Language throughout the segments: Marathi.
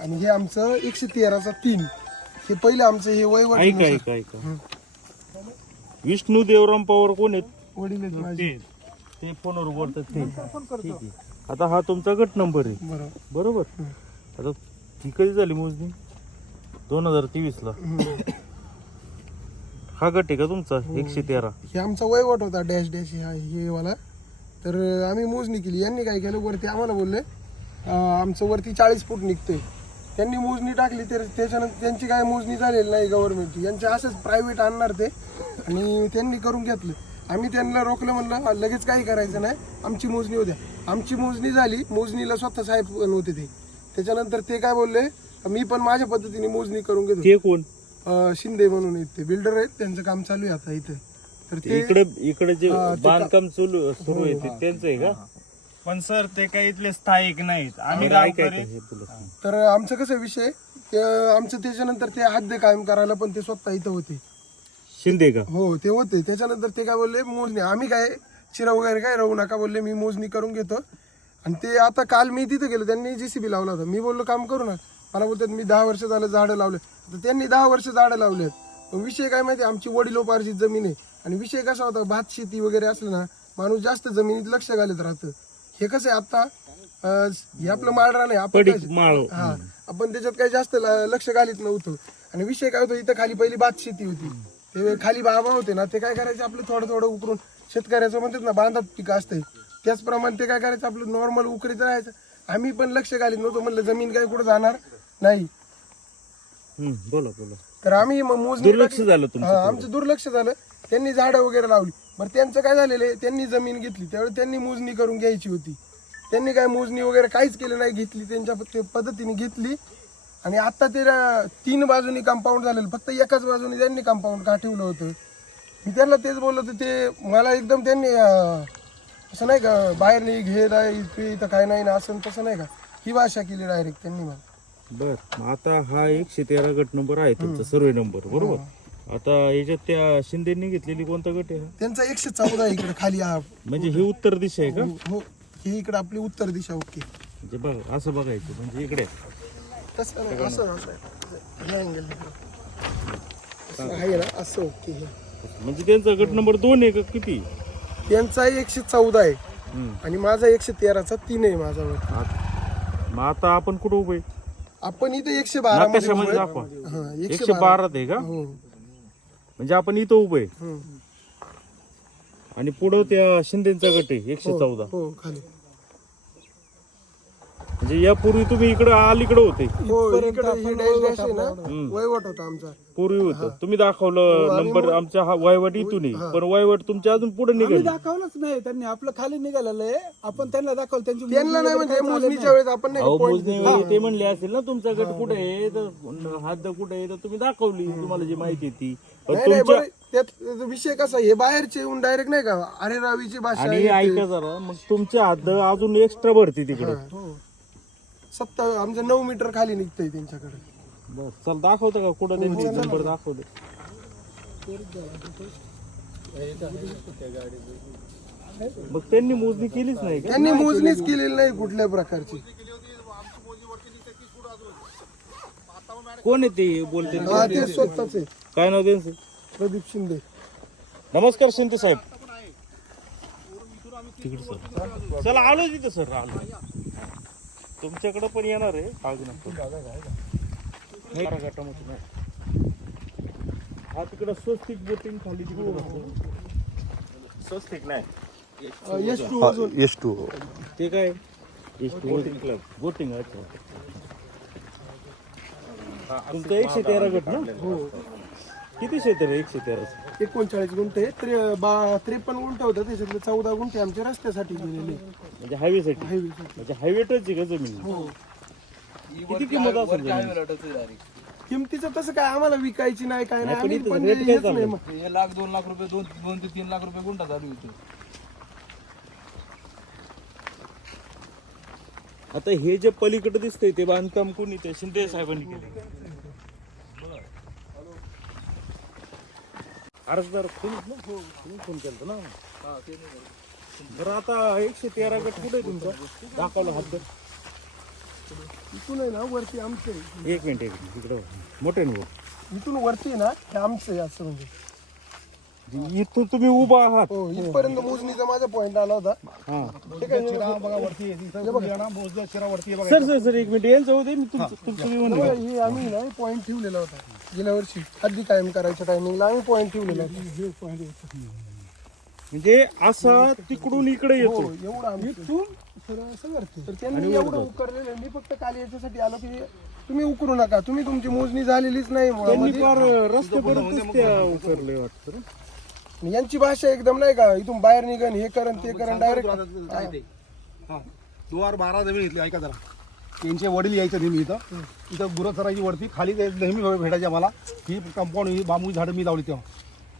आणि हे आमचं एकशे तेराचा तीन. हे पहिलं आमचं हे वयवट ऐका ऐका ऐका. विष्णू देवराम पवार कोण आहेत? वडील आहेत माझे. ते. फोनवर बोलतात ते. ठीक आहे. आता हा तुमचा गट नंबर आहे. बरोबर बरोबर? आता ती कधी झाली मोजणी? दोन हजार तेवीस ला हा गट आहे का तुमचा? एकशे तेरा. हे आमचा वयवट होता डॅश डॅश हा हे वाला. तर आम्ही मोजणी केली. यांनी काय केलं वरती आम्हाला बोलले अं, आमचं वरती चाळीस फूट निघतंय. त्यांनी मोजणी टाकली तर त्याच्यानंतर त्यांची काय मोजणी झालेली नाही गव्हर्नमेंटची यांचे असंच प्रायव्हेट आणणार ते. आणि त्यांनी करून घेतलं. आम्ही त्यांना रोखलं म्हणलं लगेच काही करायचं नाही. आमची मोजणी होत्या आमची मोजणी झाली. मोजणीला स्वतः साहेब पण होते ते. त्याच्यानंतर ते काय बोलले मी पण माझ्या पद्धतीने मोजणी करून घेतो. ते कोण? अं, शिंदे म्हणून आहेत ते. बिल्डर आहेत. त्यांचं काम चालू आहे आता इथे. तर ते इकडे इकडे जे हा, बांधकाम सुरू सुरू आहे ते त्यांचं आहे का? पण सर ते काही इथले स्थायिक नाहीत. आम्ही गावकरी हे. तर आमचं कसं विषय? ते आमचं त्याच्यानंतर ते हद्द कायम करायला पण ते स्वतः इथं होते. शिंदे का? हो ते होते. त्याच्यानंतर ते काय बोलले मोजणी. आम्ही काय चिरा वगैरे काय राहू नका बोलले मी मोजणी करून घेतो. आणि ते आता काल मी तिथे गेलो त्यांनी जेसीबी लावला होता. मी बोललो काम करू ना. मला बोलतात मी दहा वर्ष झालं झाडं लावले. तर त्यांनी दहा वर्ष झाडं लावलेत पण विषय काय माहिती आमची वडिलोपार्जित जमीन आहे. आणि विषय कसा होता भात शेती वगैरे असलं ना माणूस जास्त जमिनीत लक्ष घालत राहतं. हे कसं आहे आता अं, हे आपलं माळरा नाही आपण पडीक काय- माळ. हा आपण त्याच्यात काही जास्त ल- लक्ष घालीत नव्हतं. आणि विषय काय होतो इथं खाली पहिली भात शेती होती. ते खाली बाबा होते ना ते काय करायचे आपलं थोडं थोडं उकरून शेतकऱ्याचं म्हणतात ना बांधात पिकं असते त्याचप्रमाणे ते काय करायचं आपलं नॉर्मल उकरीत राहायचं. आम्ही पण लक्ष घालीत नव्हतो म्हणलं जमीन काय कुठं जाणार नाही. हम्म, बोला बोला. तर आम्ही मग मोजणी दुर्लक्ष. झालं तुमचं हा, आमचं दुर्लक्ष झालं. त्यांनी झाडं वगैरे लावली. बरं त्यांचं काय झालेलं आहे? त्यांनी जमीन घेतली त्यावेळी त्यांनी मोजणी करून घ्यायची होती. त्यांनी काय मोजणी वगैरे काहीच केलं नाही घेतली त्यांच्या पद्धतीने घेतली. आणि आता ते तीन बाजूनी कंपाऊंड झालेलं फक्त एकाच बाजूने त्यांनी कंपाऊंड का ठेवलं होतं? मी त्यांना तेच बोललो होतो ते मला एकदम त्यांनी असं नाही का बाहेर नाही घे नाही पे इथं काय नाही ना असं तसं नाही का? ही भाषा केली डायरेक्ट त्यांनी मला. बर आता हा एकशे तेरा गट नंबर आहे तुमचा सर्वे नंबर बरोबर? आता याच्यात त्या शिंदेनी घेतलेली कोणता गट आहे हा? त्यांचा एकशे चौदा इकडे खाली हा. म्हणजे ही उत्तर दिशा आहे का? हो ही. इकडे आपली उत्तर दिशा ओके. म्हणजे बघा असं बघायचं म्हणजे इकडे. तसं नाही, असं असं हे angle आहे. असं आहे ना असं ओके हे. म्हणजे त्यांचा गट नंबर दोन आहे का किती? यांचा एकशे चौदा आहे. हम्म. आणि माझा एकशे तेराचा तीन आहे माझा आत- मग आता आपण कुठं उभे? आपण इथे एकशे बारा मध्ये नकाशामध्ये उभे आहे. दाखवा. हा, एकशे बारात आहे का? हो. म्हणजे आपण इथं उभे. आणि पुढं त्या शिंदेचा गट आहे एकशे चौदा. हो खाली. म्हणजे यापूर्वी तुम्ही इकडं अलीकडे होते. हो इकडे हे आहे ना? होता आमचा. पूर्वी होतं. तुम्ही दाखवलं नंबर आमचा हा वयवट इथून आहे. पण वयवट तुमच्या अजून पुढे निघाली. दाखवलंच नाही. त्यांनी आपलं खाली निघालेलं आहे. आपण त्यांना दाखवलं. त्यांची त्यांना नाही म्हणजे मोजणीच्या वेळेस आपण नाही अहो point मोजणी ते म्हणले असेल ना तुमचा गट कुठे आहे? तर हात कुठे आहे? तर तुम्ही दाखवली. तुम्हाला जी माहिती आहे ती. नाही नाही तुमच्या बरं त्यात विषय कसा हे बाहेरचे येऊन डायरेक्ट नाही का? अरे रावीची भाषा आणि आहे. ऐका जरा मग तुमच्या हात अजून एक्स्ट्रा भरती तिकडे. हो सत्ता आमचं नऊ मीटर खाली निघतंय त्यांच्याकडे. बर चल दाखवतं का? कुठं त्यांचे नंबर दाखवते मग त्यांनी मोजणी केलीच नाही का? त्यांनी मोजणीच केलेली नाही कुठल्या प्रकारची. कोण आहे ते बोलते? हा ते स्वतःच. आहे काय नाव त्यांचं? प्रदीप शिंदे. नमस्कार शिंदे साहेब. तिकडे सर. चला आलो तिथं सर आलो. तुमच्याकडे पण येणार आहे. काळजी नको गटामध्ये नाही. हा तिकडं स्वस्तिक बोटिंग खाली तिकडे बसतो. स्वस्तिक नाही. एस टू अजून एस टू. ते काय? Boating club. बोटिंग अच्छा. तुमचं एकशे तेरा गट ना? हो. किती शेत आहे एकशे तेराचं एकोणचाळीस गुंठे त्रे- बा- त्रेपन्न गुंठे होतं. त्याच्यातले चौदा गुंठे आमच्या रस्त्यासाठी गेलेले म्हणजे हायवेसाठी हायवेसाठी म्हणजे हायवे टच आहे का जमीन? हो. किती किंमत असेल? किमतीचं तसं काय आम्हाला विकायची नाही काय नाही पण आम्ही इथं पण rate काय हेच चालू नाही आहे? मग. हे लाख दोन लाख रुपये दोन दोन ते तीन लाख रुपये गुंठा चालू होतो आता हे जे पलीकडे दिसतंय ते बांधकाम कोणी? ते शिंदे साहेबांनी केले अर्जदार हो तुम्ही फोन केलता ना? बरं आता एकशे तेरा गट कुठे तुमचा? दाखवला हात इथून आहे ना वरती आमचं. एक मिनिट एक मिनिट. इकडं. मोठे ना. इथून वरती आहे ना हे आमचं आहे असं म्हणजे इथून तुम्ही उभा आहात. हो इथपर्यंत मोजणीचा माझा पॉईंट आला होता. हा. ठीक आहे बघा वरती मोजलं चिरा वरती आहे बघा सर सर सर एक मिनिट. यांचं होते मी तुमचं तुमचं मी म्हणतो. बघा, हे आम्ही ना पॉईंट ठेवलेला होता. गेल्या वर्षी हद्दी कायम करायच्या टायमिंगला आम्ही पॉईंट ठेवलेला होता. म्हणजे असा तिकडून इकडे हो येतो एवढं आम्ही असं वरती. तर त्यांनी एवढं उकरलेलं आहे. मी फक्त काल याच्यासाठी आलो की तुम्ही उकरू नका. तुम्ही तुमची मोजणी झालेलीच नाही त्यांनी मुळामध्ये. फार रस्त्यापर्यंत त्या उतरले वाटतं. यांची भाषा एकदम नाही का इथून बाहेर निघन हे करण ते करण डायरेक्ट हा. दोन बारा जमीन घेतली ऐका जरा. त्यांचे वडील यायचे नेहमी इथं. इथं गुरं चरायची वरती खाली ते नेहमी भेटायचे आम्हाला. ही कंपाऊंड ही बांबू झाडं मी लावली तेव्हा.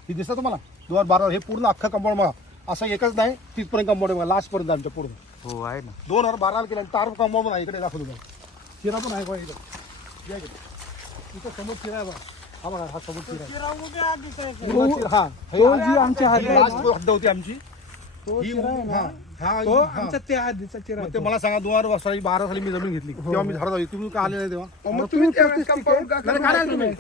ही दिसतं तुम्हाला? दोन बारा हे पूर्ण अख्खं कंपाऊंड बघा. असं एकच नाही तिथपर्यंत कंपाऊंड बघा लास्टपर्यंत आमच्या पूर्ण. हो आहे ना. दोन हजार बाराला केलं आणि तार कंपाऊंड पण आहे इकडे दाखवतो तुम्हाला. शिरा पण आहे बघा इकडे या इकडे. इथं समोर शिरा आहे बघा. हा बघा हा समोर शिरा आहे. हा हे तो जी आमच्या हद्दी आहे लास्ट हद्द होती आमची. तो ही चिरा आहे ना, हा हा तो हा. आमच्या त्या हद्दीचा चिरा मग ते मला सांगा दोन हजार वर्षाची बारा साली मी जमीन घेतली. तेव्हा मी झाड लावली तुम्ही का आले नाही तेव्हा? मग तुम्ही नाही, नाही तुम्ही?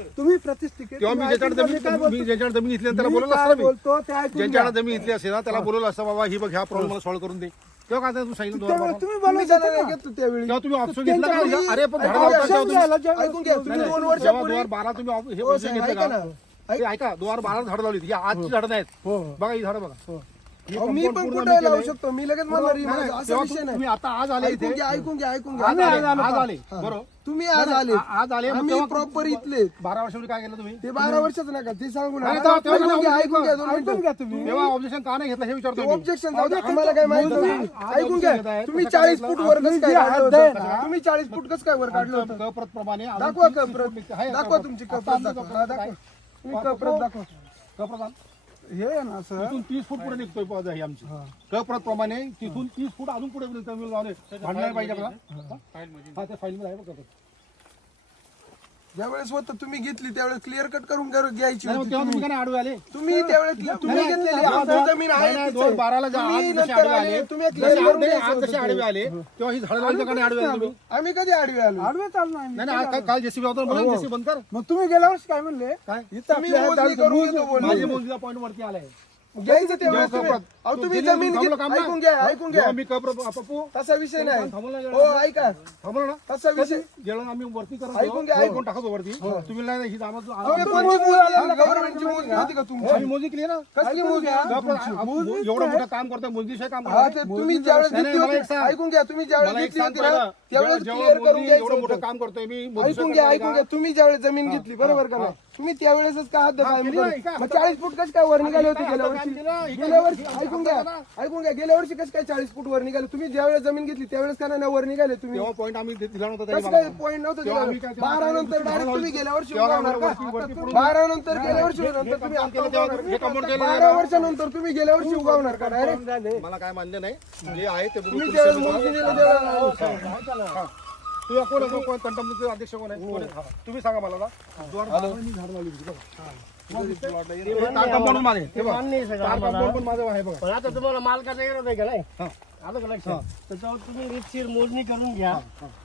तेव्हा मी ज्याच्याकडे जमीन मी ज्याच्याकडे जमीन घेतली त्याला बोलवलं असतं मी बोलतो ते ऐकून घ्या. ज्यांच्याकडे जमीन घेतली असेल ना त्याला बोलवलं असतं बाबा ही बघ ह्या प्रॉब्लेम मला सॉल्व्ह करून दे. तेव्हा काय तू सांगितलं दोन. तुम्ही तुम्ही बोलवत होते नाही का? घेतलं त्यावेळी? तेव्हा तुम्ही ऑप्शन घेतला का? त्यांच्याकडे- अरे पण लावता तुम्ही- ऐकून घ्या. तुम्ही दोन जेव्हा वर्षापूर्वी दोन हजार बारा तुम्ही ऑप- हे हो option साहेब, घेतलं ऐका का? ना. ते ऐका दोन बारा झाडं लावली ही आजची झाडं नाहीत. हो. बघा ही झाडं बघा. हे. अहो, मी compound पण पूर्ण कुठे लावू केलंय. शकतो? मी लगेच म्हणणार ही नाही, माझा नाही, असा तेव्हा विषय तू- नाही. तुम्ही आता आज आले इथे. ऐकून घ्या ऐकून घ्या. ऐकून घ्या आज आले. आज आले. बरोबर? तुम्ही आज आले. आज आले मग आम्ही तेव्हा- प्रॉपर इथले. बारा वर्षापूर्वी काय केलं तुम्ही? ते बारा वर्षाचं नका ते सांगू नाही, नका तेव्हा- तेव्हा ऐकून घ्या नाही, ऐकून घ्या दोन मिनिटं. तुम्ही. तेव्हा ऑब्जेक्शन का नाही घेतलं हे विचारतो मी. ऑब्जेक्शन जाऊ द्या, आम्हाला काय माहीत आज नव्हतं ऐकून घ्या. तुम्ही चाळीस फूट वर कसं काय काढलं होतं? तुम्ही चाळीस फूट कसं काय वर काढलं होतं? कप्रत प्रमाणे अजून दाखवा तीस- तीस कप्रत. फूट आहे, दाखवा कप्रत. तुमची आता कप्रत आमचं दाखवा. कप्रत दाखवा. तुम्ही कप्रत दाखवा. कप्रत आण. हे आहे ना सर तिथून तीस फूट पुढे निघतोय पद ही आमची. कप्रत प्रमाणे तिथून तीस फूट अजून पुढे निघतोय. मी लावले भांडणार पाहिजे आपल्याला हा. त्या फाईल मध्ये आहे बघ. ज्यावेळेस होतं तुम्ही घेतली त्यावेळेस क्लिअर कट करून कर- घ्यायची होती तेव्हा तुम्ही आले? त्यावेळेस तुम्ही नाही, घेतलेली नाही, आमची दोन- जमीन आहे नाही, नाही, तिथे. दोन बाराला ज्या- तुम्ही आज जसे नंतर आडवे आले आले, तुम्ही जसे clear करून आडवे- द्यायचं आज होतं जसे ते. आडवे आले. तेव्हा ही झाडं लावली आडवे आले. तुम्ही आम्ही कधी आडवी आलो? आडवे चालणार नाही. नाही आज- काल जेसीबी होता बोला हो. जेसीबी बंद कर. मग तुम्ही गेल्या वर्षी काय म्हणले? काय? इथं तुम्ही आपल्या मोजणी हद्दीत करून मोज- येतो बोलले. माझे मोजणीला पॉईंट वरती आलाय. घ्यायचं जेव्हा तुम्ही अहो, तू तुम्ही जमीन थांबलं काम ना? ऐकून घ्या ऐकून घ्या. जेव्हा मी तसा विषय नाही. थांबवलं नाही हो ऐका. थांबलो ना? तसा विषय जेवण आम्ही वरती करत ऐकून घ्या, जेवण ऐकून. टाकतो वरती. तुम्ही नाही नाही, ही तुम्ही आम्ही- कोणती मोजणी गव्हर्नमेंटची मोजणी होती का तुमची? आम्ही मोजणी केली ना. कसली मोजणी? आपण- आपण एवढं मोठं काम करतोय मोजणीशिवाय काम हा तुम्ही ज्यावेळेस नाही, घेतली नाही, मला एक होती सांग. ऐकून घ्या तुम्ही ज्यावेळेस मला एक घेतली सांग होती ना पहिलं. त्यावेळेस जेव्हा- क्लिअर जेव्हा करून एवढं मोठं. काम करतोय मी ऐकून घ्या ऐकून घ्या. तुम्ही ज्यावेळेस जमीन घेतली बरोबर का नाही? तुम्ही त्यावेळेसच का हा, करून- का? मग चाळीस फूट कसं काय वर निघाले होते गेल्या वर्षी हे गेल्या वर्षी? ऐकून घ्या ऐकून घ्या गेल्या वर्षी कसं काय चाळीस फूट वर निघाले तुम्ही ज्यावेळेस जमीन घेतली त्यावेळेस का नाही वर निघाले तुम्ही पॉईंट आम्ही दिला नव्हता. काय पॉईंट नव्हतं दिला? बारा नंतर डायरेक्ट तुम्ही गेल्या वर्षी बारा नंतर गेल्या वर्षी नंतर तुम्ही. हे बारा वर्षानंतर तुम्ही गेल्या वर्षी उगवणार का डायरेक्ट मला काय मान्य नाही जे आहे ते तुम्ही ज्यावेळेस मोजणी दिली हा. कोण? कोण तंटमुक्ती अध्यक्ष कोण आहे कोण आहे? हा. तुम्ही सांगा मला आता. दोन बारांनी झाड लावली होती, बघा. हे तार कंपाऊंड माझे हे बघा. तार कंपाऊंड पण माझं आहे बघा पण आता तुम्हाला मालकाचा विरोध आहे का नाही हा. आलं का लक्षात? त्याच्यावर तुम्ही रितशीर मोजणी करून घ्या.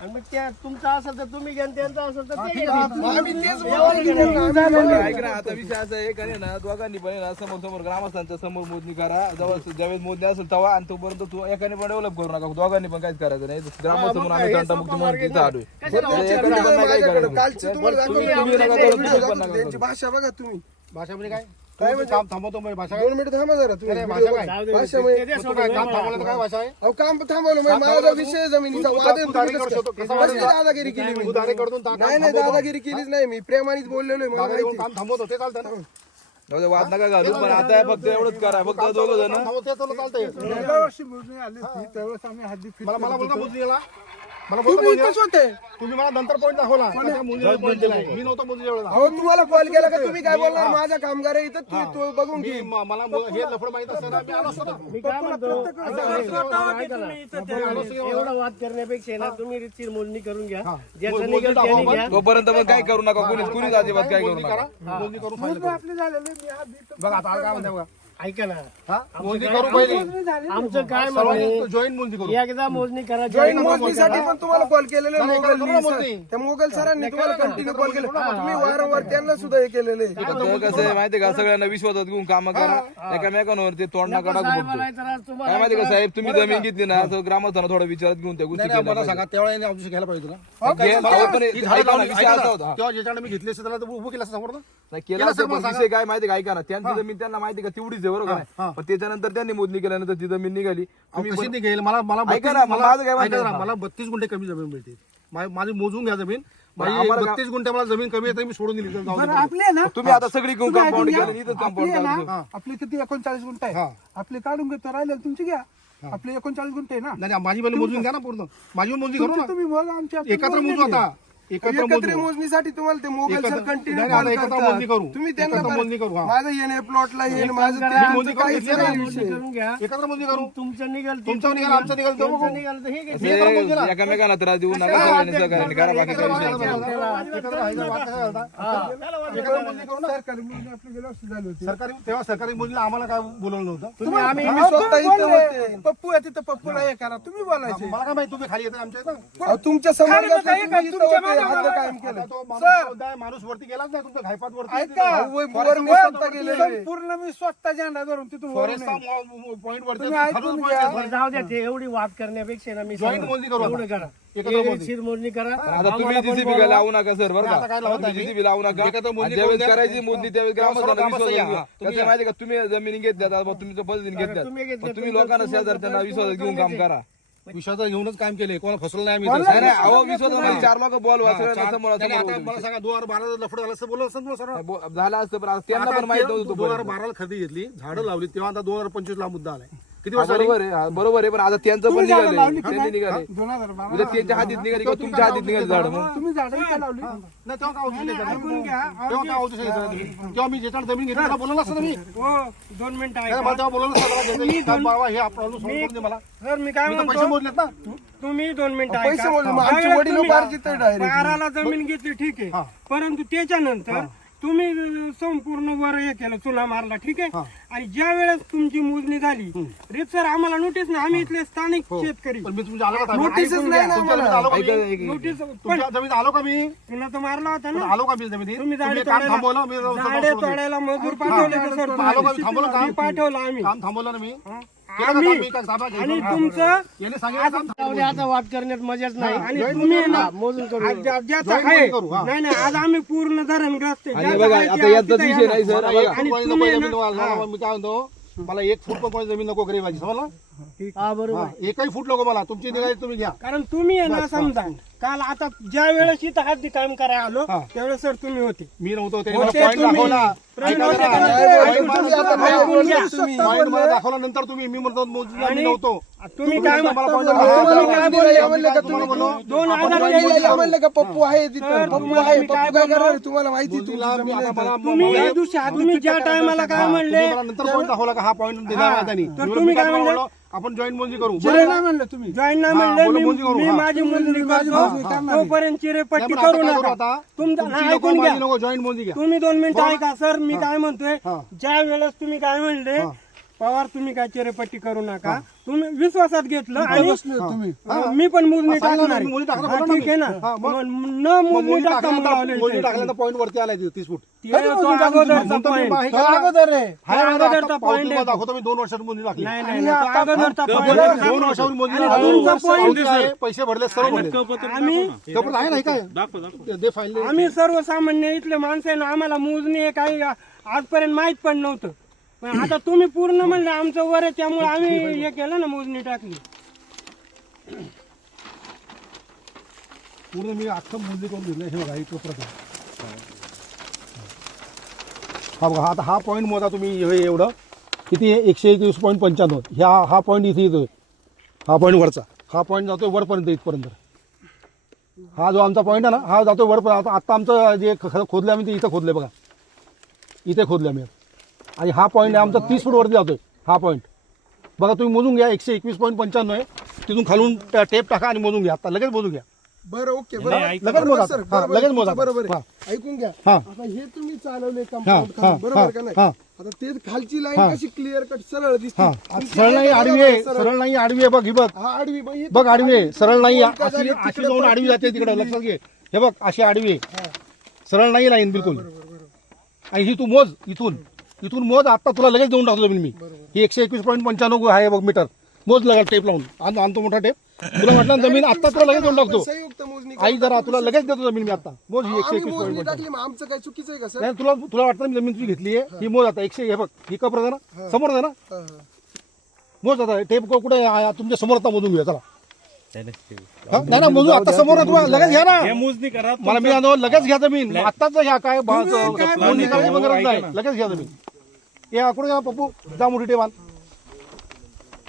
आणि मग त्या तुमचा असेल तर तुम्ही घ्या त्यांचा असेल तर ते घ्या. ऐक ना आता विषय असा आहे का नाही ना? दोघांनी पण आहे ना समोर समोर ग्रामस्थांच्या समोर मोजणी करा. जेव्हा ज्यावेळेस मोजणी असेल तेव्हा आणि तोपर्यंत तू एकाने पण डेव्हलप करू नका. दोघांनी पण काहीच करायचं नाही. ग्रामस्थ म्हणून आम्ही तंटामुक्ती म्हणून तिथं आलोय. एकाने पण. कालचे तुम्हाला. तुम्ही- तुम्ही नका करू, तुम्ही पण त्यांची. भाषा बघा तुम्ही. भाषामध्ये काय? काय तू काम थांबवतो म्हणजे भाषा काय दोन मिनिट थांबा जरा तुम्ही नाही, भाषा. काय? भाषा म्हणजे- मग तू काय काम थांबवलं तर काय भाषा आहे अहो काम थांबवलं म्हणजे माझा विषय जमिनीचा तू- वाद आहे तू तुम्ही दारी कसं करू शकतो. काय? कसा वाद कसली आहे? दादागिरी केली मी तू दारी करतो आणि ता- नाही नाही थांबवतो. दादागिरी केलीच नाही मी प्रेमानेच बोललेलो आहे मला दादागिरी करून माहिती. काम थांबवतो ते चालतं ना जाऊ दे, वाद नका घालू पण आता फक्त एवढंच करा फक्त दोघं जण थांबवतो ते चालतं चालतंय गेल्या वर्षी मोजणी आली होती त्यावेळेस आम्ही हद्दी फिट मला मला बोलता मोजणी गेला मला बोलता तुम्ही मोजणी इथंच होते. तुम्ही मला नंतर पॉईंट दाखवला. त्या मोजणीला point दिलाय. मी नव्हतो मोजणी वेळेला अहो तुम्हाला कॉल केला का? तुम्ही काय बोलणार? माझा कामगार आहे इथं. तू तू बघून घे. म- मला मो- हे लफड माहीत असतं ना, मी आलो असतो ना. मी काय म्हणतो? आलो असतो एवढा. वाद करण्यापेक्षा आहे ना तुम्ही मोजणी करून घ्या. ज्याचं निघेल त्याने. घ्या. तोपर्यंत पण काय करू नका. कोणीच कुणीच अजिबात काय करू नका. करा. करून करू. बघा आता काय म्हणते बघा. ऐका ना. हा? मोजणी करू पहिले आमचं काय म्हणणे सर्वांनी जॉईंट मोजणी करू. एकदा मोजणी करा जॉईन मोजणीसाठी पण तुम्हाला कॉल केलेले नाही, मोगल करू ना मोजणी. त्या मोगल सरांनी तुम्हाला कंटिन्यू कॉल. केले तुम्ही वारंवार त्यांना सुद्धा हे केलेले. तर कसं आहे माहितीये का? सगळ्यांना विश्वासात घेऊन काम करा. एकामेकांवर ते तोंड नका टाकू साहेब फक्त. आलाय तर आज काय तुम्हाला माहिती का साहेब तुम्ही जमीन घेतली ना तर ग्रामस्थांना थोडा विचारात घेऊन त्या गोष्टी केल्या मला पाहिजे. सांगा त्यावेळेला ऑब्जेक्शन घ्यायला पाहिजे तुला घे, तेव्हा पण ही झाडं ऐका ना, लावली, विषय ऐका असा ना. होता. तेव्हा ज्याच्याकडे मी घेतली असते त्याला तर उभं केलं असतं समोर ना. नाही केलं असेल पण विषय काय माहिती का? ऐका ना त्यांची जमीन त्यांना माहिती का? तेवढीच आहे बरोबर हा. आहे त्याच्यानंतर त्यांनी मोजणी केल्यानंतर ती जमीन निघाली. अहो, तुम्ही कशी निघेल? मला मला ऐका ना, मला- माझं काय म्हणणं ऐका ना, आहे? मला बत्तीस गुंठे कमी जमीन मिळते मा- माझी मोजून घ्या जमीन. माझी आम्हाला बत्तीस गुंठे मला जमीन कमी आहे तर मी सोडून दिली. तर जाऊ दे. आपले ना तुम्ही आता सगळी घेऊन कंपाऊंड केलं इथं आपली आहे आपली किती एकोणचाळीस गुंठ आहे हा. आपले काढून घेतो राहिले तुमची घ्या. आपले एकोणचाळीस गुंठ आहे ना? नाही नाही, माझी पहिले मोजून घ्या ना पूर्ण. माझी पण मोजणी करू तुमची ना. तुम्ही आमच्या एकत्र मोजू आता. एकत्र एकत्र मोजू मोजणीसाठी तुम्हाला ते मोगल एकत्र- सर कंटिन्यू नाही, कॉल आता एकत्र करतात. मोजणी करू. तुम्ही त्यांना एकत्र बरं, मोजणी करू, हा. माझं येणे प्लॉटला येणे माझं ते करा. आमचं मोजणी करून काहीच घेतली ना, नाही मोजणी विषय. करून घ्या. एकत्र मोजणी करू. तुमचं निघाल ते तुमचं निघाल आमचं निघाल बघू. निघाल. तर हे त्रास देऊ नका सगळ्यांनी सहकार्याने करा बाकीचा विषय नाही. एकत्र वाद कसा? एकत्र मोजणी करू ना. सरकारी मोजणी आपली गेल्या वर्षी झाली होती. सरकारी तेव्हा सरकारी मोजणीला आम्हाला काय बोलवलं नव्हतं? तुम्ही आम्ही स्वतः इथं होते. पप्पू आहे तिथं पप्पूला हे करा. तुम्ही बोलायचे. मला काय माहिती तुम्ही खाली येते आमच्या इथं. अहो, तुमच्यासमोर खाली नका, तुमच्या मागं कायम केलं. माणूस वरती गेलाच नाही तुमच्या घायपात वरती. मी स्वतः झेंडा धरून तिथून. पॉईंट वरती जाऊ द्या ते एवढी वाद करण्यापेक्षा ना मी. मोजणी करू मोजणी. आता तुम्ही जीसीबी. लावू नका सर बरं का. जीसीबी लावू नका. ज्यावेळेस. करायची मोजणी त्यावेळेस ग्रामस्थांना विश्वास माहिती का? तुम्ही जमिनी घेतल्या पद्धतीने तुम्ही घेतल्या, तुम्ही लोकांना तुमचं शेजार त्यांना तुमचं विश्वासात घेऊन काम करा. विश्वासात घेऊनच काम केले. कोणा फसवलं नाही आम्ही कोणाला इथं. नाही नाही अहो विश्वास चार लोक आता समोर मला सांगा दोन हजार बारा लफड झालं असं बोलत असतं ना सर? बो- झालं असतं पण आता त्यांना पण माहीत नव्हतं दोन हजार बोलायचं. बाराला खरेदी घेतली झाडं लावली तेव्हा आता दोन हजार पंचवीस ला मुद्दा आलाय. किती हा, वर्ष झाली? बरोबर आहे. हा, बरोबर आहे पण आता त्यांचं पण तुम्ही झाडं निघाले लावली त्यांनी? निघाले दोन हजार बारा उद्या त्यांच्या हातीत निघाली किंवा तुमच्या हातीत निघाली झाड मग तुम्ही झाडं इथं लावली? नाही तेव्हा काय औषध घेतलं ऐकून घ्या. तेव्हा काय औषध घेतलं तुम्ही? तेव्हा मी जमीन घेतली त्याला बोलवलं असतं ना मी. हो दोन मिनिटं ऐका. मला तेव्हा बोलवलं असतं बाबा हे दे मला. सर मी काय मी तर पैसे म्हणतो मोजलेत ना. तुम्ही दोन मिनिटं पैसे ऐका. मोजले, मग आमचे ज्यावेळेस वडील तुम्ही direct. बाराला जमीन घेतली ठीक आहे. हा. परंतु त्याच्यानंतर तुम्ही संपूर्ण वर हे केलं चुना मारला ठीक आहे? आणि ज्या वेळेस तुमची मोजणी झाली रीत सर आम्हाला नोटीस ना आम्ही इथले स्थानिक शेतकरी. पण मी तुमच्या आलो का नोटीसच नाही ना तुमच्या आम्हाला. जमिनीत आलो का ऐका- मी? ऐका- नोटीस पण तुमच्या जमीन आलो का मी? तर मारला होता ना. आलो का मी जमिनीत? तुम्ही झाडे तुम्ही काम थांबवलं मी तोडायला झाडे. तोडायला मजूर पाठवले का सर? आलो का मी? थांबवलं तुम्ही काम? पाठवलं आम्ही. काम थांबवलं ना मी? आम्ही आणि? तुमचं आता वाद करण्यात मजाच नाही. आणि तुम्ही ना मोजून करू. ज्याचा आहे करू. नाही नाही आज आम्ही पूर्ण धरणग्रस्त. आणि तुम्ही मला- मी काय म्हणतो मला एक फूट पण कोणी जमीन नको गरीबाची समजलं? हा बरोबर हा, एकही फूट नको मला तुमची निघाली तुम्ही घ्या कारण तुम्ही आहे ना समजा काल आता ज्या वेळेस इथं हद्दी काम करायला आलो हा. त्यावेळेस सर तुम्ही होते मी नव्हतो त्याने हो, मला तुम्ही- दाखवला प्रवीण ऐका होते जरा. का? Point ऐकून मला घ्या. दाखवला. ऐकून घ्या. तुम्ही. Point मला दाखवल्यानंतर तुम्ही मी म्हणतो मोजला मी आणि नव्हतो तुम्ही काय मला म्हणता? तुम्ही. काय बोलले? दोन हजार का पप्पू आहे तिथं पप्पू तुम्हाला आहे पप्पू काय? करणार तुम्हाला माहिती मोदीला मी आता मला-. तुम्ही मला- या दिवशी तुम्ही ज्या टायमाला काय म्हणले तुम्ही मला नंतर पॉईंट दाखवला का हा पॉईंट दिला हा. तर तुम्ही काय म्हणले? आपण जॉईंट मोजणी करू. जरी नाही म्हणलं तुम्ही. जॉईन नाही हा, म्हणले. बोला, मी मोजणी करू, मी हा. माझी माझी करतो. तोपर्यंत चिरेपट्टी करू नका? तुमचं ऐकून घ्या. नको जॉईंट मोजणी घ्या. तुम्ही दोन मिनिटं ऐका सर. मी काय म्हणतोय? हा. ज्या वेळेस तुम्ही काय म्हणले पवार तुम्ही काय चिरेपट्टी करू नका. तुम्ही विश्वासात घेतलं आणि बसले तुम्ही. अं, मी पण मोजणी टाकणार हा, ना ठीक आहे ना. मग? न मग मोजणी टाकता मला. टाकल्यानंतर पॉईंट वरती आलाय तिथे, तीस फूट. ते तो अगोदरचा म्हणतो मी point. माहिती तो का? अगोदर आहे. हाय, आता- अगोदरचा आता पाऊस point तुम्हाला आहे. दाखवतो मी दोन वर्षात मोजणी टाकली. नाही नाही नाही, तो अगोदरचा point दोन आहे. दोन वर्षावर मोजणी आणि टाकली. तुमचा दोन point वर्ष आहे, पैसे भरले सर्व भरले. आम्ही कपडे आहे नाही काय दे- दे फाईल दे. आम्ही सर्वसामान्य इथले माणसं आहे ना आम्हाला मोजणी आहे काही आजपर्यंत माहीत पण नव्हतं. पण आता तुम्ही पूर्ण म्हणले आमचं वर आहे त्यामुळे आम्ही हे केलं ना मोजणी टाकली. पूर्ण मी अख्खं मोजणी करून दिलं हे बघा इथं प्रकार. हा बघा आता हा पॉईंट मोजा तुम्ही हे एवढं. किती आहे? एकशे एकवीस पॉईंट पंच्याण्णव. ह्या हा पॉईंट इथे येतोय. हा पॉईंट वरचा. हा पॉईंट जातोय वरपर्यंत इथपर्यंत. हा जो आमचा पॉईंट आहे ना हा जातोय वरपर्यंत. आता आत्ता आमचं जे ख- खोदलं आम्ही ते इथं खोदले बघा. इथे खोदले आम्ही. आणि हा पॉईंट आहे आमचा तीस फूट वरती जातोय. हा पॉईंट बघा तुम्ही मोजून घ्या. एकशे एकवीस पॉईंट पंच्याण्णव आहे. तिथून खालून टेप टाका आणि मोजून घ्या. आता लगेच मोजून घ्या. बरं ओके. लगेच मोजा. सर हा, लगेच आहे, मोजा. बरोबर हा. आहे ऐकून घ्या. हा. आता हे तुम्ही चालवले हा, कंपाऊंड हा, खाली बरोबर का नाही? हा. आता ते खालची लाईन. कशी क्लिअर कट सरळ दिसते. हा. तुमची सरळ नाही आडवी आहे. सरळ. सरळ नाही आडवी आहे. बघ ही बघ. हा आडवी बघ ही बघ आडवी आहे. सरळ नाही अशी अशी तिकडे जाऊन आडवी जाते तिकडे? लक्षात घे. हे बघ अशी आडवी आहे. सरळ नाही लाईन बिलकुल. आणि ही तू मोज इथून. इथून मोज आता तुला लगेच देऊन टाकतो जमीन मी. ही एकशे एकवीस पॉईंट पंच्याण्णव आहे बघ मीटर मोज लगा टेप लावून. आण- आणतो मोठा टेप तुला म्हटलं जमीन आता तुला लगेच देऊन टाकतो. संयुक्त मोजणी आई जरा तुला लगेच देतो जमीन मी आता. मोज ही एकशे आम्ही एकवीस मोजणी पॉईंट टाकली मग आमचं काय चुकीचं आहे का सर? नाही तुला तुला वाटतं मी जमीन तुझी घेतली आहे? ही. मोज आता एकशे हे बघ ही कपर आहे ना? समोर आहे ना? हा, हा. मोज आता टेप कुठे आहे? तुमच्यासमोर आता मोजून घेऊया चला. हा? नाही ना मोजू. आता समोर आहे तुम्हाला लगेच घ्या ना. हे मोजणी करा मला मी लगेच घ्या जमीन. आताच घ्या काय गरज नाही. लगेच घ्या जमीन. या कुठे पप्पू? जा मोठी टेबाल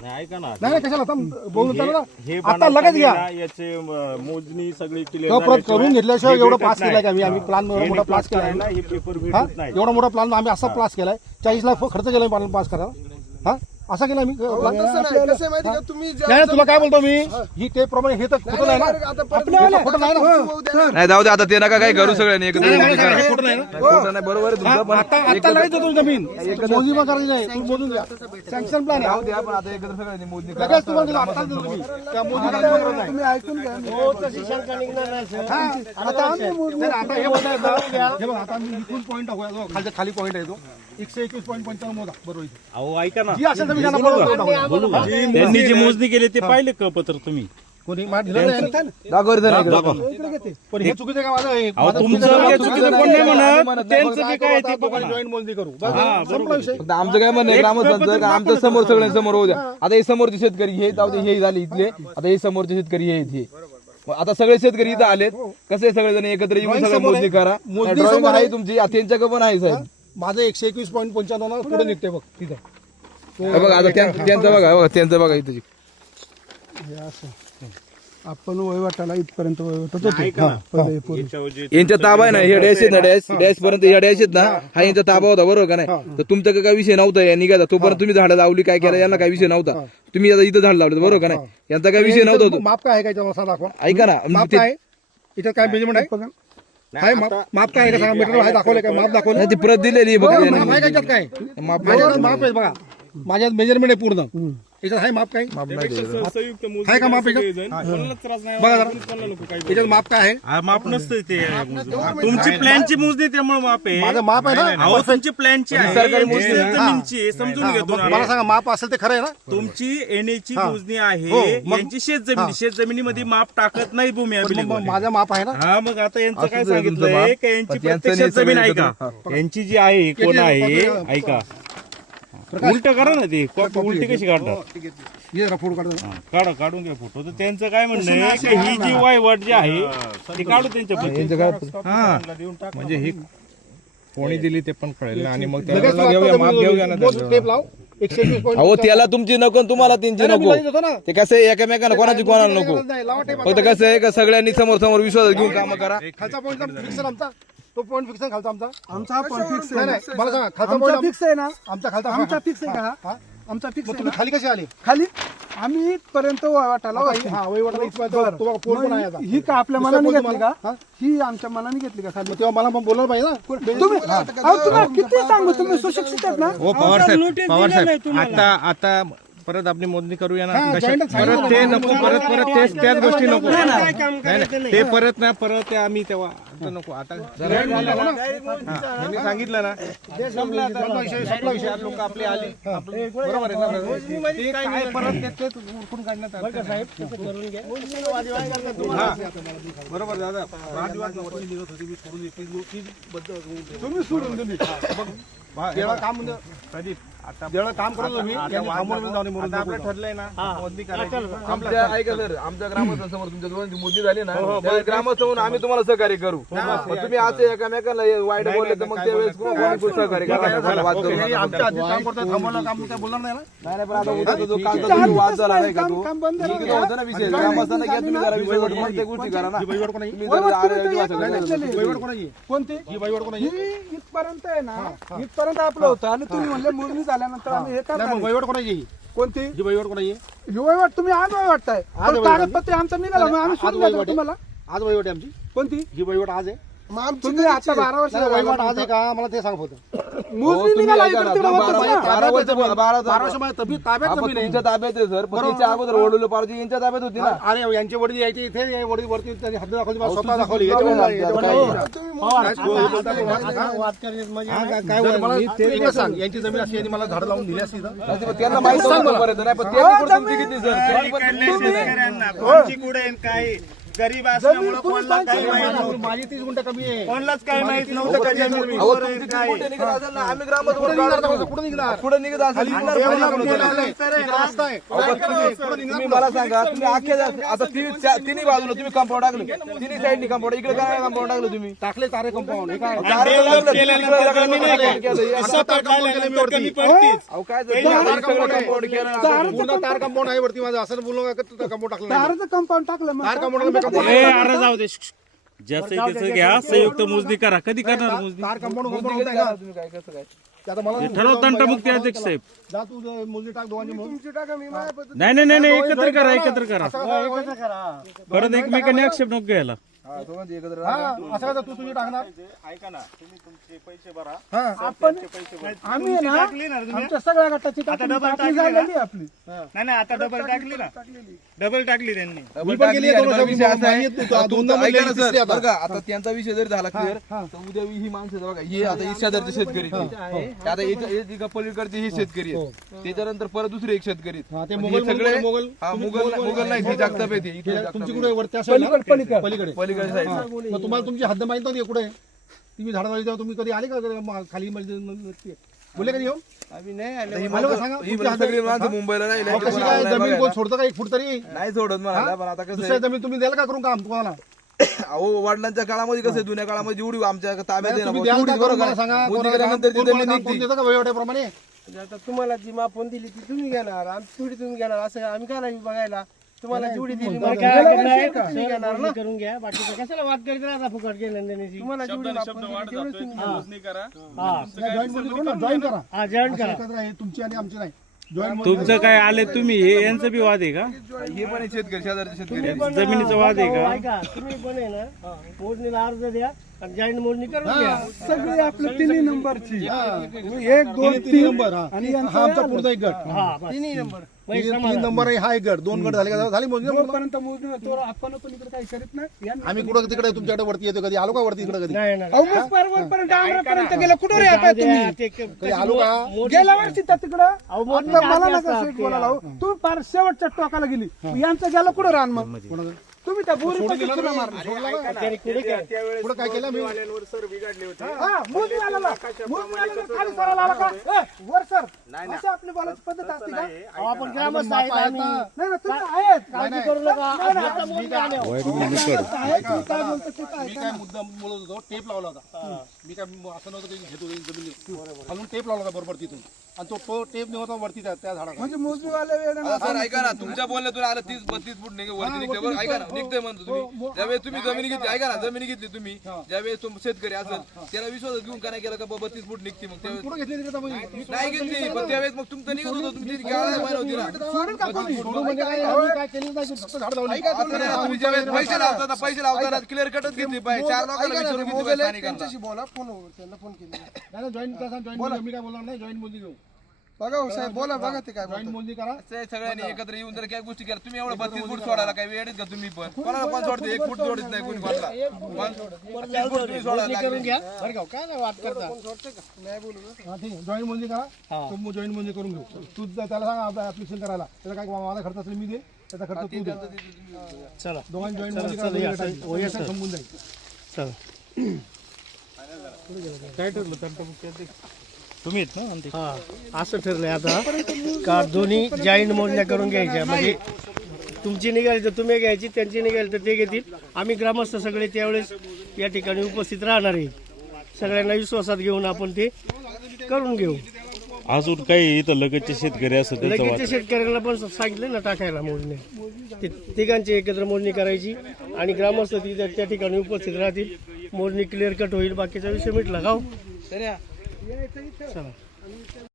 नाही, ऐका ना. नाही नाही कशाला? थांब बोलून चालू हे- ना. आता लगेच घ्या. याचे अं, मोजणी सगळी परत करून घेतल्याशिवाय एवढा पास केलाय का आम्ही? आम्ही प्लॅन मोठा पास केलाय. ना हे पेपर हा? भेटत नाही. एवढा मोठा प्लॅन आम्ही असा पास केलाय. चाळीस लाख खर्च केलाय प्लॅन पास करायला. हा? असा केला मी. नाही. तुम्ही नाही तुला काय बोलतो मी? ही. टेप प्रमाणे हे तर खोटं नाही ना? आता खोटं नाही ना? द्या. नाही जाऊ दे आता ते नका काय करू सगळ्यांनी एकत्र नाही, नाही. नाही, खोटं नाही ना? खोटं नाही बरोबर आहे हा, तुमचं पण आता आता लगेच देतो जमीन मोजणी पण करायची नाही तुम्ही मोजून घ्या. सँक्शन प्लॅन जाऊ आहे द्या पण आता एकत्र सगळ्यांनी मोजणी करा. लगेच तुम्हाला देतो मी. त्या मोजणी नाही. तुम्ही ऐकून घ्या. हा, आता आम्ही मोजणी- नाही, आता हे बघा, हे बघा, आता आम्ही इथून पॉईंट टाकूया. खालच्या खाली पॉईंट आहे तो. एकशे एकवीस पॉईंट पंच्याण्णव मोजा. बरोबर इथे. अहो ऐका ना. जी असेल तर मी त्यांना बोलवतो, टाकूया. त्यांनी जी मोजणी केली ते पाहिले का पत्र तुम्ही. कोणी मला दिलं नाही. दाखव रे जरा इकडे. पण हे चुकीचं आहे का? माझं हे- अहो माझं तुमचं चुकीचं आहे. काय का? चुकीचं कोण नाही म्हणत. त्यांचं काय जे करू काय आता ते बघा आपण ना. joint मोजणी करू. बस, हा, संपला बरोबर. विषय. फक्त आमचं काय म्हणणं आहे ग्रामस्थांचं का? आमच्यासमोर सगळ्यांच्या समोर होऊ द्या. आता हे समोरचे शेतकरी हे जाऊ दे हे झाले इथले. आता हे समोरचे शेतकरी हे इथे मग आता सगळे शेतकरी इथं आलेत. कसे सगळेजण एकत्र येऊन सगळं मोजणी. करा? मोजणी ड्रॉइंग समोर आहे आहे. तुमची. त्यांच्याकडे पण आहे साहेब. माझं एकशे एकवीस पॉईंट पंच्याण्णव पुढे निघते बघ तिथं. हे बघा आता त्यां- त्यांचं बघा हे बघा त्यांचं बघा इथं. हे असं. आपण वहिवाटाला इथपर्यंत होतो. हा, पहिले पूर्वी. जे- यांच्या ताबा आहे ना हे डॅश आहेत ना डॅश डॅश पर्यंत ह्या डॅश आहेत ना हा. यांचा ताबा होता बरोबर का नाही? तर तुमचा काय विषय नव्हता या निघायचा? तोपर्यंत तुम्ही झाडं लावली काय केलं यांना काय विषय नव्हता. तुम्ही आता इथं झाड लावले बरोबर का नाही? यांचा काय विषय नव्हता तो. माप काय आहे दाखवा ऐका ना माप ते- काय? आहे? याच्यात काय मेजरमेंट आहे? आहे माप माप काय आहे का सांगा मीटर आहे दाखवलं काय माप दाखवलं नाही, ती प्रत दिलेली आहे बघा. माप. आहे का याच्यात काय? माप आहे बघा. माझ्यात मेजरमेंट आहे पूर्ण. याच्यात आहे माप काय त्यापेक्षा स- संयुक्त मोजणी आहे का माप याच्यात? सगळेजण. कोणालाच त्रास नाही बघा जरा. कोणाला नको काही याच्यात माप काय आहे? हा, माप नसतं ते. तुमची प्लॅनची मोजणी त्यामुळे माप आहे. माझं माप आहे ना? अहो तुमची प्लॅनची आहे. सरकारी मोजणी हे आहे. जमीनची आहे, समजून घेतो ना मला सांगा माप असेल ते खरं आहे ना? तुमची एनएची मोजणी आहे. हो, मग- यांची शेत जमिनी शेत जमिनीमध्ये माप टाकत नाही भूमी पण मग. माझं माप आहे ना? हा मग आता यांचं काय सांगितलंय माप. का यांची नाही जमीन सगळं ऐका. एकत्र. यांची जी आहे कोण आहे ऐका. उलट करा ना ते. कॉपी उलटी कशी काढतात? फोटो काढतो हा, काढा काढून घ्या फोटो. तर त्यांचं काय म्हणणं आहे की ही जी वायवट जी आहे ती काढू त्यांच्या पद्धतीने. म्हणजे ही कोणी दिली ते पण कळेल आणि मग लगेच त्याला तू घेऊया आता माप घेऊया ना मोज टेप लाव. एकशे एकवीस point अहो त्याला तुमची नको आणि तुम्हाला त्यांची नको. ना. ते कसं आहे एकामेकांना कोणाची कोणाला नको. गरज नाही, लावा टेप फक्त कसं आहे का सगळ्यांनी समोर समोर विश्वास घेऊन काम करा. खालचा पॉईंट फिक्स आमचा. तो पॉईंट फिक्स खालचा आमचा आमचा पण फिक्स नाही आहे नाही मला सांगा खालचा आमचा पॉईंट फिक्स आहे ना आमचा खालचा आमचा हा, फिक्स आहे का हा, हा? हा. आमचा फिक्स मग आहे तुम्ही ना खाली कसे आले खाली आम्ही इथपर्यंत वाटतो. हा वहिवाटाला इथपर्यंत बरं. तुम्हाला पोल पण आहे आता. मग ही का आपल्या दुसरं मनाने पोल घेतली तुम्हाला? का हा? ही आमच्या मनाने घेतली का खाली मग तेव्हा मला पण बोलायला पाहिजे ना तुम्ही अहो, तुम्हाला किती सांगू तुम्ही सुशिक्षित आहेत ना हो पवार साहेब notice पवार दिलेलं आहे साहेब तुम्हाला. आता आता परत आपली मोजणी करूया ना. हा, कशा- joint च सांगितलं परत ते नको परत परत तेच त्याच गोष्टी नको. नाही, नाही, नाही. ते परत ना परत ते आम्ही तेव्हा आता नको. आता. हा, सांगितलं ना. संपलं आता. लोक आपली आली. आपली- बरोबर आहे ना ते काय परत ते- तेच उरकून काढण्यात आलं. हा. बरोबर दादा. वादविवाद नको. तुम्ही सोडून दिली. काम म्हणजे कधी काम करत मी आपलं नको. ठरलंय ना मोजणी करायची. आमच्या ऐका सर आमच्या ग्रामस्थांसमोर तुमच्या दोघांची मोदी झाली ना. त्यावेळेस ग्रामस्थांवर आम्ही तुम्हाला सहकार्य करू. पण तुम्ही असं एकामेकाला वाईट बोलले तर मग त्यावेळेस कोण कोणी सहकार्य करा चला, वाद करू हे नका. आमच्या आधी काम करतोय थांबवलं काम काय बोलणार नाही ना? नाही नाही, पण आता उद्या तो जो कालचा जो वाद झाला नाही का तो? ठीक आहे, होता ना विषय. ग्रामस्थांना घ्या तुम्ही जरा विषय मग त्या गोष्टी करा ना. ही वहिवाट कोणाची? तुम्ही जरा आरेरावी भाषा करा. ही वहिवाट कोणाची? कोणती? ही वहिवाट कोणाची? ही इथपर्यंत आहे ना. इथपर्यंत आपलं होतं आणि तुम्ही म्हणले मोजणी झाल्यानंतर आम्ही हे नाही करणार वहिवाट कोणाची ही? कोणती? ही वहिवाट कोणाची ही वहिवाट तुम्ही आज पण वहिवाट. कागदपत्र आमचं निघालं मग आम्ही आज सोडून वहिवाट आहे. तुम्हाला. आज वहिवाट आहे आमची. कोणती? ही वहिवाट आज आहे मग आमची तुम्ही आता बारा वर्ष नाही, वहिवाट आज आहे का मला ते सांग होतं मोजणी निघाला इकडे तिकडे होतच ना. बारा वर्ष बारा बारा वर्ष माझ्या तब्येत ताब्यात आपण जमीन आहे तुमच्या ताब्यात आहे सर. पण तिच्या अगोदर वडलो पारजी यांच्या ताब्यात होती ना. अरे यांचे वडील यायचे इथे हे वडील वरती त्यांनी हद्द दाखवली मला स्वतः दाखवली. मला एकच सांग. यांची जमीन अशी यांनी मला झाडं लावून दिली असती तर नाही, पण त्यांना माहीत नव्हतं पर्यंत नाही पण त्यांनी पण तुमची किती सर. त्यांनी पण. शेतकऱ्यांना कोणची आहे, काय गरीब असल्यामुळे कोणाला काही माहीत नव्हतं. माझी तीस गुंठ कमी आहे. कोणालाच काही माहीत नव्हतं का जमीन अहो, वर आहे, तुमची काय किती कुठे निघत आम्ही ग्रामात निघणार निघणार? असेल? निघणार एवढा रस्ता आहे. तुम्ही मला सांगा तुम्ही अख्ख्या आता तिन्ही चा- तिन्ही बाजूला तुम्ही कंपाऊंड टाकलं. तिन्ही साईडनी कंपाऊंड इकडे काय कंपाऊंड टाकलं तुम्ही? टाकले तारे कंपाऊंड हे काय. असं कमी पडतीच. अहो झालं? सगळं compound केलं. पूर्ण तार कंपाऊंड आहे वरती माझं. असं बोलू नका कंपाऊंड टाकलं कंपाऊंड टाकलं मग तार कंपाऊंड कंपाऊंड ए, अरे जाऊ दे. ज्याचं त्याचं घ्या संयुक्त मोजणी करा. कधी करणार मोजणी? तार कंपाऊंड मोजणी कंपाऊंड किती आहे करा का तुम्ही काय कसं काय? ते आता मला ठरव तंटमुक्ती अध्यक्ष साहेब. जा तू जा, मोजणी टाक दोघांची मोजणी तुमची टाका मी माझ्या पद्धतीने- नाही नाही नाही नाही, एकत्र करा एकत्र करा. परत एकमेकांनी आक्षेप नको घ्यायला. हा, दोघांची एकत्र हा असं का तू तुझी टाकणार? ऐका ना तुम्ही तुमचे पैसे भरा. आपण आम्ही आहे ना आमच्या सगळ्या गटाची टाकली आपली झालेली आहे आपली. नाही नाही आता डबल टाकली ना. डबल टाकली. त्यांनी. डबल पण गेली मला आहे, माहीत नव्हतं. आता त्यांचा विषय जरी झाला क्लिअर तर उद्या ही माणसं बघा हे आता ही शेजारचे शेतकरी आहेत. आता एक- एका पलीकडचे हे शेतकरी आहेत. त्याच्यानंतर परत दुसरे एक शेतकरी आहेत. हा, ते मोगल हे सगळे मोगल- मोगल- हा, मुघल मुघल नाही हे जागताप आहे ते, इथे हे जागताप तुमची आहे. कुठे वरती असेल ना? पलीकडे. पलीकडे. पलीकडे. साईड मग तुम्हाला तुमची हद्द माहीत नव्हती कुठे? तुम्ही झाडं लावली तेव्हा तुम्ही कधी आले का कधी मा- खाली म्हणजे म्हणजे- बोलले कधी येऊन ही? मला माणसं- सांगा, ही तुमची सगळी हद्द- माणसं मुंबईला राहिले. अहो, कशी काय जमीन कोण सोडतं का एक फूट तरी नाही सोडत मला पण आता कसं दुसऱ्या आहे, जमीन तुम्ही द्याल का करून काम तुम्हाला? अहो वडिलांच्या काळामध्ये कसं आहे, जुन्या काळामध्ये जेवढी आमच्या ताब्यात आहे ना तुम्ही भाऊ, द्याल तेवढीच का करून बरोबर मला आहे. सांगा मोदी कोणाला केल्यानंतर ती कोण जमीन निघते. देतं का आता तुम्हाला जी मापून दिली ती तुम्ही घेणार. आम्ही थोडी तुम्ही घेणार. असं आम्ही काय नाही बघायला. तुम्हाला जेवढी दिली मग काय करणार? तुम्ही घेणार ना? करून घ्या. बाकीचं कशाला वाद करीत राहता फुकट गेलं तुम्हाला जेवढी मापून दिली तेवढी तुम्ही घ्या. जॉईन मध्ये करू ना जॉईन करा. हा जॉईन करा. एकत्र आहे तुमची आणि आमची नाही. जॉईन तुमचं काय आले तुम्ही? हे यांचं बी वाद आहे का? हे पण आहे शेतकरी शेजारचे शेतकरी. जमिनीचा वाद आहे का? ऐका तुम्ही पण आहे ना मोजणीला अर्ज द्या आणि जॉईन मोजणी करून घ्या. सगळी आपली तिन्ही नंबरची. एक दोन तीन नंबर हा. आणि हा आमचा पुढचा एक गट. हा तिन्ही नंबर. तीन तीन नंबर आहे हा एक गट दोन गट झाले का? झाली मोजणी जोपर्यंत तोवर आपण पण इकडे काही करीत नाही. यांना- आम्ही कुठं तिकडे तुमच्याकडे वरती येतो कधी? आलो का वरती इकडे कधी? नाही नाही आमरापर्यंत गेलं कुठं रे आता तुम्ही? ते- कधी आलो का? गेल्या वर्षी तर तिकडं अहो, मोजणी आता मला नका असतात सेट ते. बोलायला हो. तू फार शेवटच्या टोकाला गेली. यांचं गेलं कुठं रान मग? तुम्ही त्या बोरी मारली. पुढे काय केलं मी? हा, मोजणी आलेला. मोजणी आलेला खाली सरायला आला का? ए, वर सर. अशी आपली बोलायची पद्धत असते का? अहो, आपण ग्रामस्थ आहेत आम्ही. नाही ना तुम्ही आहेत. काळजी करू नका. आता मोजणी आली. आहे, तू काय बोलतो ते काय? मी काय मुद्दा बोलत होतो टेप लावला होता. मी काय असं नव्हतं की घेतो जमिनी खालून टेप लावला होता बरोबर तिथून. आणि तो तो टेप निघत होता वरती त्या त्या झाडाला म्हणजे मोजणीवाले वेळ आता सर ऐका ना. तुमच्या बोलण्यातून आलं तीस बत्तीस फूट निघे वरती निघते. बरं ऐका ना. निघते. म्हणतो तुम्ही. ज्यावेळेस तुम्ही जमिनी घेतली ऐका ना जमिनी घेतली तुम्ही ज्यावेळेस तुम शेतकरी असेल त्याला विश्वास घेऊन का नाही केला का बत्तीस फूट निघते मग त्यावेळेस कुठं घेतली तिकडे मग? नाही घेतली पण त्यावेळेस मग तुमचं निघत होतं तुम्ही होती ना ज्यावेळेस पैसे लावता पैसे लावताना क्लिअर कटच घेतली पाहिजे. चार लोकांना विचारून घेतली पाहिजे स्थानिकांना. त्यांच्याशी बोला फोनवर त्यांना फोन केला. जॉईन मी काय बोलणार नाही जॉईन मोजणी घेऊ. बघा हो साहेब बोला बघा ते काय करा. सगळ्यांनी एकत्र येऊन जर काय गोष्टी केल्या तुम्ही एवढं बत्तीस फूट सोडायला काय वेळ का तुम्ही पण. कोणाला पण सोडते? एक फूट सोडत नाही कोणी कोणाला. पण बत्तीस फूट तुम्ही सोडायला लागले. करून घ्या बरं का काय नाही वाद करता हा ठीक जॉईन मोजणी करा. तो जॉईन मोजणी करून घेऊ. तू ज- त्याला सांग ऍप्लिकेशन करायला. त्याला काय माझा खर्च असेल मी दे त्याचा खर्च तू दे. चला. दोघांनी जॉईन मोजणी करा दोन्ही गटाची. संपून जाईल चला. तुम्ही आहेत ना आणते? हा असं ठरलंय आता. का दोन्ही जॉईंट मोजण्या करून घ्यायच्या. म्हणजे तुमची निघाली तर तुम्ही घ्यायची त्यांची निघाली तर ते घेतील. आम्ही ग्रामस्थ सगळे त्यावेळेस या ठिकाणी उपस्थित राहणार आहे. सगळ्यांना विश्वासात घेऊन आपण ते करून घेऊ. अजून काही इथं लगतचे शेतकरी असं त्यांचा लगेच शेतकऱ्यांना पण सांगितलं ना टाकायला मोजणी ते तिघांची एकत्र मोजणी करायची आणि ग्रामस्थ तिथे त्या ठिकाणी उपस्थित राहतील. मोजणी क्लिअर कट होईल बाकीचा विषय मिटला हो? या. चला.